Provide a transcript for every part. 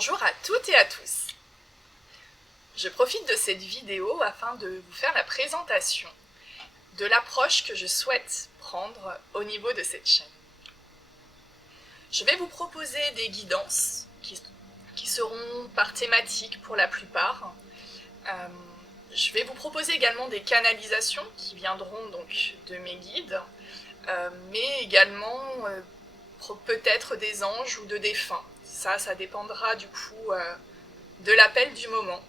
Bonjour à toutes et à tous. Je profite de cette vidéo afin de vous faire la présentation de l'approche que je souhaite prendre au niveau de cette chaîne. Je vais vous proposer des guidances qui seront par thématique pour la plupart. Je vais vous proposer également des canalisations qui viendront donc de mes guides, mais également peut-être des anges ou de défunts. Ça dépendra du coup de l'appel du moment.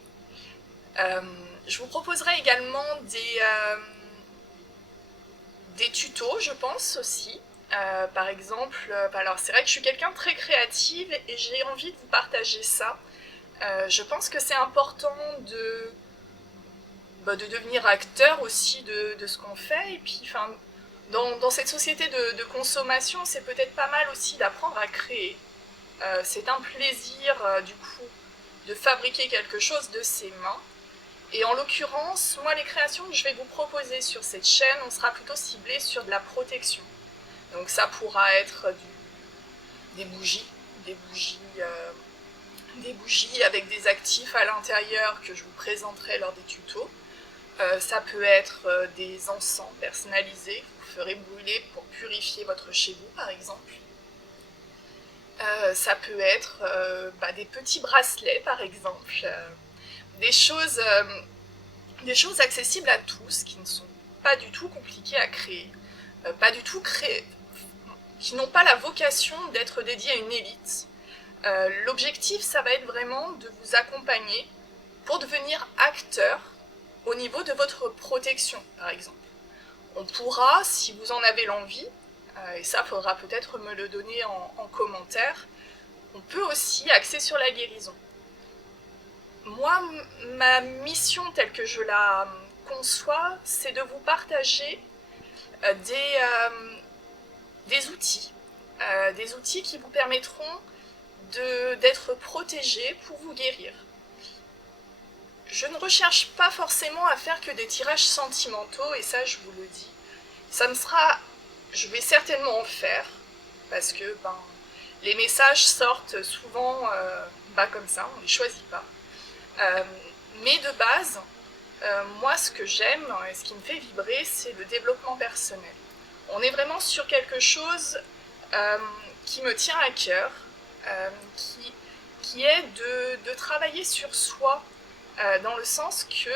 Je vous proposerai également des tutos, je pense aussi. Par exemple, alors c'est vrai que je suis quelqu'un de très créative et j'ai envie de vous partager ça. Je pense que c'est important de devenir acteur aussi de ce qu'on fait. Et puis, dans cette société de consommation, c'est peut-être pas mal aussi d'apprendre à créer. C'est un plaisir, du coup, de fabriquer quelque chose de ses mains. Et en l'occurrence, moi, les créations que je vais vous proposer sur cette chaîne, on sera plutôt ciblé sur de la protection. Donc ça pourra être des bougies avec des actifs à l'intérieur que je vous présenterai lors des tutos. Ça peut être des encens personnalisés que vous ferez brûler pour purifier votre chez vous, par exemple. Ça peut être des petits bracelets, par exemple. Des choses accessibles à tous, qui ne sont pas du tout compliquées à créer. Qui n'ont pas la vocation d'être dédiées à une élite. L'objectif, ça va être vraiment de vous accompagner pour devenir acteur au niveau de votre protection, par exemple. On pourra, si vous en avez l'envie, et ça, faudra peut-être me le donner en commentaire, on peut aussi axer sur la guérison. Moi, ma mission telle que je la conçois, c'est de vous partager des outils qui vous permettront d'être protégés pour vous guérir. Je ne recherche pas forcément à faire que des tirages sentimentaux, et ça je vous le dis. Je vais certainement en faire, parce que les messages sortent souvent comme ça, on ne les choisit pas. Mais de base, moi ce que j'aime et ce qui me fait vibrer, c'est le développement personnel. On est vraiment sur quelque chose qui me tient à cœur, qui est de travailler sur soi, dans le sens que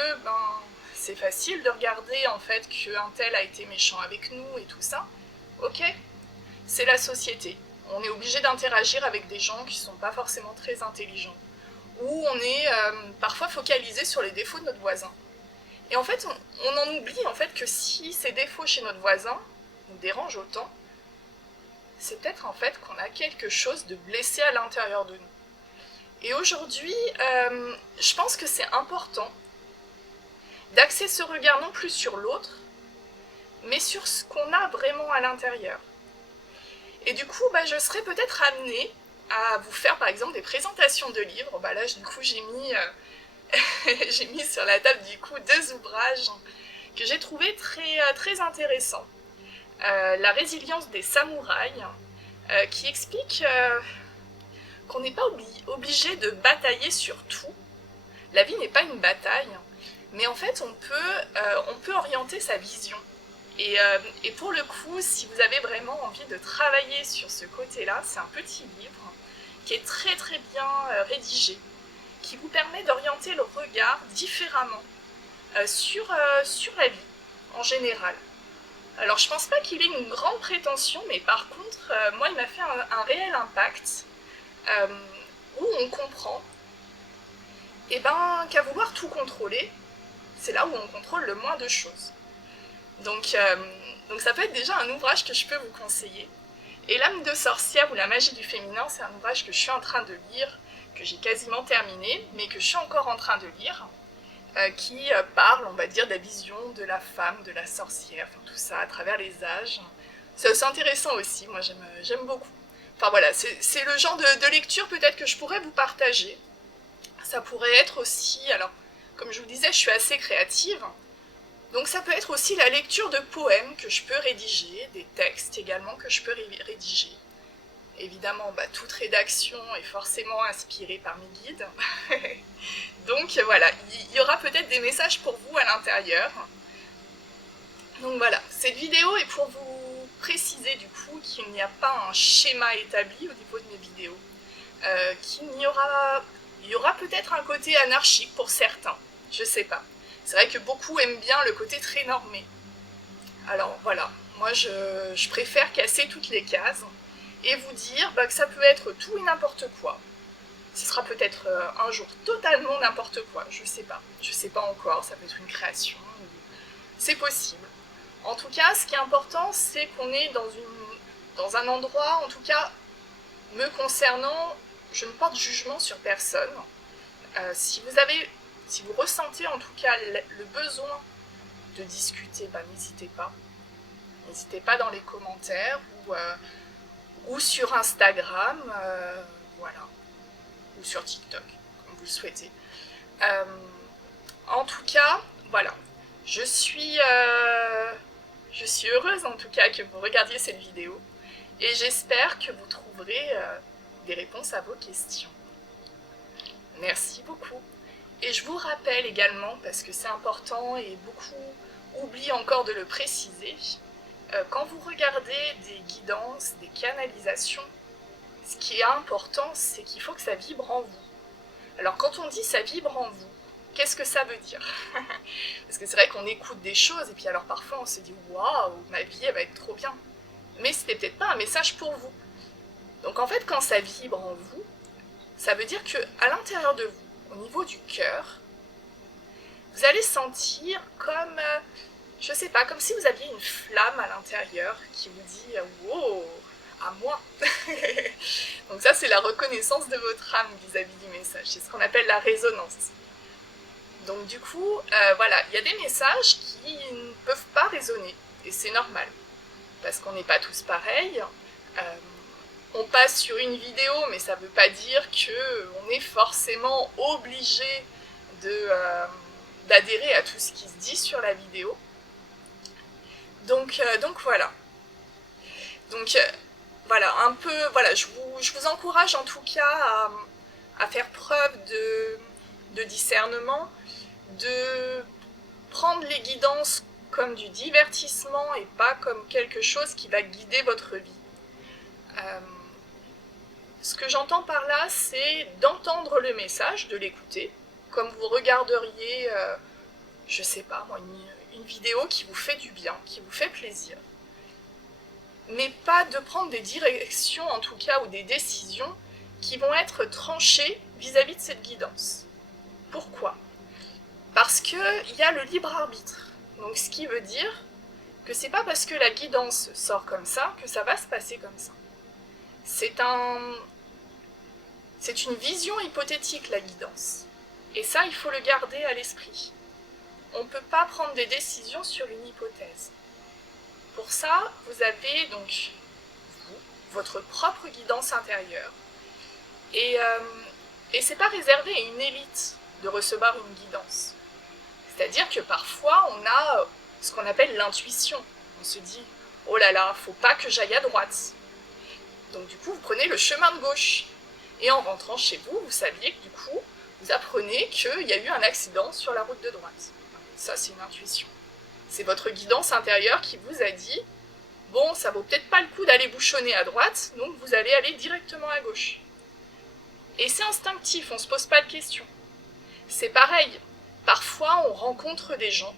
c'est facile de regarder en fait qu'un tel a été méchant avec nous et tout ça. Ok, c'est la société. On est obligé d'interagir avec des gens qui ne sont pas forcément très intelligents. Où on est parfois focalisé sur les défauts de notre voisin. Et en fait, on en oublie en fait que si ces défauts chez notre voisin nous dérangent autant, c'est peut-être en fait qu'on a quelque chose de blessé à l'intérieur de nous. Et aujourd'hui, je pense que c'est important d'axer ce regard non plus sur l'autre, mais sur ce qu'on a vraiment à l'intérieur. Et du coup, je serais peut-être amenée à vous faire par exemple des présentations de livres. Là, du coup, j'ai mis sur la table du coup 2 ouvrages que j'ai trouvés très, très intéressants. La résilience des samouraïs, qui explique qu'on n'est pas obligé de batailler sur tout. La vie n'est pas une bataille, mais en fait, on peut orienter sa vision. Et pour le coup, si vous avez vraiment envie de travailler sur ce côté-là, c'est un petit livre qui est très très bien rédigé, qui vous permet d'orienter le regard différemment sur la vie en général. Alors je pense pas qu'il ait une grande prétention, mais par contre, moi il m'a fait un réel impact, où on comprend qu'à vouloir tout contrôler, c'est là où on contrôle le moins de choses. Donc ça peut être déjà un ouvrage que je peux vous conseiller. Et l'âme de sorcière ou la magie du féminin, c'est un ouvrage que je suis en train de lire, que j'ai quasiment terminé, mais que je suis encore en train de lire, qui parle, on va dire, de la vision de la femme, de la sorcière, tout ça à travers les âges. C'est intéressant aussi, moi j'aime beaucoup. Enfin voilà, c'est le genre de lecture peut-être que je pourrais vous partager. Ça pourrait être aussi, alors comme je vous disais, je suis assez créative, donc ça peut être aussi la lecture de poèmes que je peux rédiger, des textes également que je peux rédiger. Évidemment, toute rédaction est forcément inspirée par mes guides. Donc voilà, il y aura peut-être des messages pour vous à l'intérieur. Donc voilà, cette vidéo est pour vous préciser du coup qu'il n'y a pas un schéma établi au niveau de mes vidéos. Il y aura peut-être un côté anarchique pour certains, je sais pas. C'est vrai que beaucoup aiment bien le côté très normé. Alors voilà, moi je préfère casser toutes les cases et vous dire que ça peut être tout et n'importe quoi. Ce sera peut-être un jour totalement n'importe quoi, je sais pas encore, ça peut être une création, c'est possible. En tout cas, ce qui est important, c'est qu'on est dans un endroit, en tout cas, me concernant, je ne porte jugement sur personne. Si vous ressentez en tout cas le besoin de discuter, n'hésitez pas. N'hésitez pas dans les commentaires ou sur Instagram, voilà, ou sur TikTok, comme vous le souhaitez. En tout cas, voilà, je suis heureuse en tout cas que vous regardiez cette vidéo et j'espère que vous trouverez des réponses à vos questions. Merci beaucoup. Et je vous rappelle également, parce que c'est important et beaucoup oublient encore de le préciser, quand vous regardez des guidances, des canalisations, ce qui est important, c'est qu'il faut que ça vibre en vous. Alors quand on dit ça vibre en vous, qu'est-ce que ça veut dire? Parce que c'est vrai qu'on écoute des choses et puis alors parfois on se dit « Waouh, ma vie elle va être trop bien ». Mais c'était peut-être pas un message pour vous. Donc en fait quand ça vibre en vous, ça veut dire qu'à l'intérieur de vous, au niveau du cœur, vous allez sentir comme, je sais pas, comme si vous aviez une flamme à l'intérieur qui vous dit « Wow, à moi ». Donc ça c'est la reconnaissance de votre âme vis-à-vis du message, c'est ce qu'on appelle la résonance. Donc du coup, voilà, il y a des messages qui ne peuvent pas résonner, et c'est normal, parce qu'on n'est pas tous pareils. On passe sur une vidéo, mais ça ne veut pas dire qu'on est forcément obligé d'adhérer à tout ce qui se dit sur la vidéo. Donc voilà. Donc voilà, un peu, voilà, je vous encourage en tout cas à faire preuve de discernement, de prendre les guidances comme du divertissement et pas comme quelque chose qui va guider votre vie. Ce que j'entends par là, c'est d'entendre le message, de l'écouter, comme vous regarderiez, je sais pas moi, une vidéo qui vous fait du bien, qui vous fait plaisir. Mais pas de prendre des directions, en tout cas, ou des décisions qui vont être tranchées vis-à-vis de cette guidance. Pourquoi ? Parce qu'il y a le libre arbitre. Donc ce qui veut dire que c'est pas parce que la guidance sort comme ça que ça va se passer comme ça. C'est une vision hypothétique, la guidance. Et ça, il faut le garder à l'esprit. On ne peut pas prendre des décisions sur une hypothèse. Pour ça, vous avez donc votre propre guidance intérieure. Et c'est pas réservé à une élite de recevoir une guidance. C'est-à-dire que parfois, on a ce qu'on appelle l'intuition. On se dit, oh là là, faut pas que j'aille à droite. Donc du coup, vous prenez le chemin de gauche. Et en rentrant chez vous, vous saviez que du coup, vous apprenez qu'il y a eu un accident sur la route de droite. Ça, c'est une intuition. C'est votre guidance intérieure qui vous a dit « Bon, ça vaut peut-être pas le coup d'aller bouchonner à droite, donc vous allez aller directement à gauche. » Et c'est instinctif, on ne se pose pas de questions. C'est pareil, parfois on rencontre des gens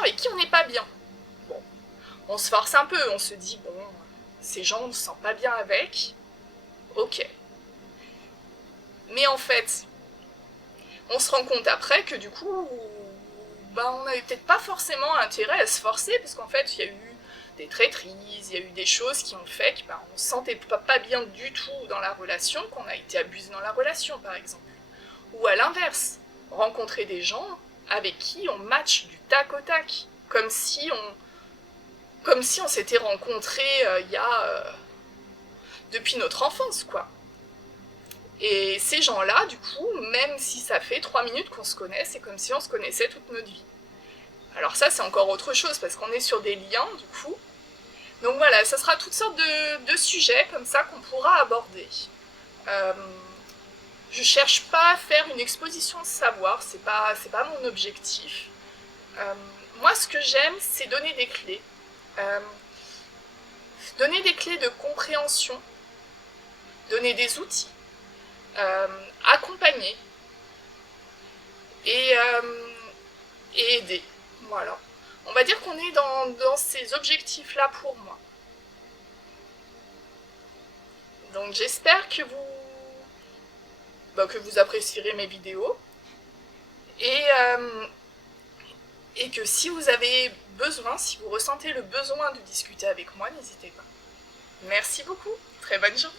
avec qui on n'est pas bien. Bon, on se force un peu, on se dit « Bon, ces gens, on ne se sent pas bien avec. » Ok. Mais en fait, on se rend compte après que du coup, on n'avait peut-être pas forcément intérêt à se forcer, parce qu'en fait, il y a eu des traîtrises, il y a eu des choses qui ont fait qu'on ne se sentait pas bien du tout dans la relation, qu'on a été abusé dans la relation, par exemple. Ou à l'inverse, rencontrer des gens avec qui on match du tac au tac, comme si on s'était rencontrés depuis notre enfance, quoi. Et ces gens-là, du coup, même si ça fait 3 minutes qu'on se connaît, c'est comme si on se connaissait toute notre vie. Alors ça, c'est encore autre chose, parce qu'on est sur des liens, du coup, Donc voilà, ça sera toutes sortes de sujets comme ça qu'on pourra aborder. Je cherche pas à faire une exposition de savoir, c'est pas mon objectif. Moi, ce que j'aime, c'est donner des clés. Donner des clés de compréhension, donner des outils, accompagner et aider. Voilà. On va dire qu'on est dans ces objectifs-là pour moi. Donc j'espère que vous apprécierez mes vidéos et que si vous avez besoin, si vous ressentez le besoin de discuter avec moi, n'hésitez pas. Merci beaucoup, très bonne journée.